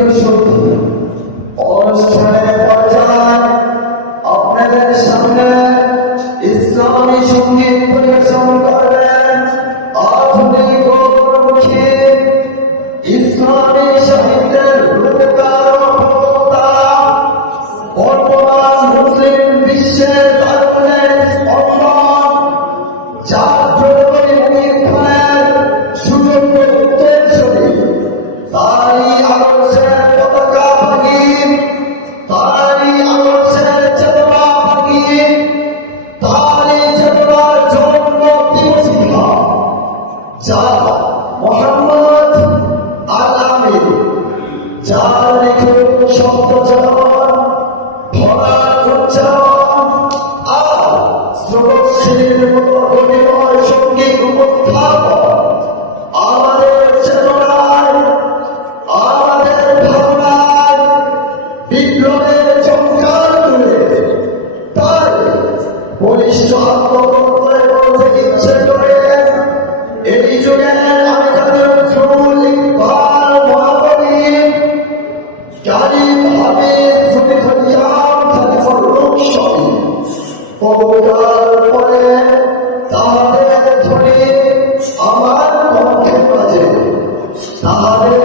প্রিয় সত্যি অনুষ্ঠানের পর্যায়ে আপনাদের সামনে ইসলামী সঙ্গীত পরিবেশন করবেন আধুনিক মুখী ইসলামী সাহিত্যের রূপকার ও প্রবক্তা বর্তমান মুসলিম বিশ্বের আগুনের স্পন্দন জাতীয় মুখীখানের সুযোগ্য উত্তরসূরি তারই আদর্শের পতাকা ভাগী তারই আদর্শের চেতনা ভাগী তারই চেতনার জন্ম দিবসিকা যা মোহাম্মদ আল-আমিন যার লিখিত শব্দ চয়ন ধরার উচ্চারণ আর শ্রবণশীল গরিময় সঙ্গীত উপস্থাপন আমাদের চেতনায় আমাদের ভাবনায় বিপ্লবের চমৎকার তুলে তাই বলিষ্ঠ আত্মতত্ত্বের মধ্যে ইচ্ছে করে এই যুগে আমি তাদের নজরুল ইকবাল মহাকবি কারিম হাফেজ ফরিদুল্লাহ খলিফুর রশিদ কবুতার পরে তাদের ধ্বনি আমার কণ্ঠে বাজে তাদের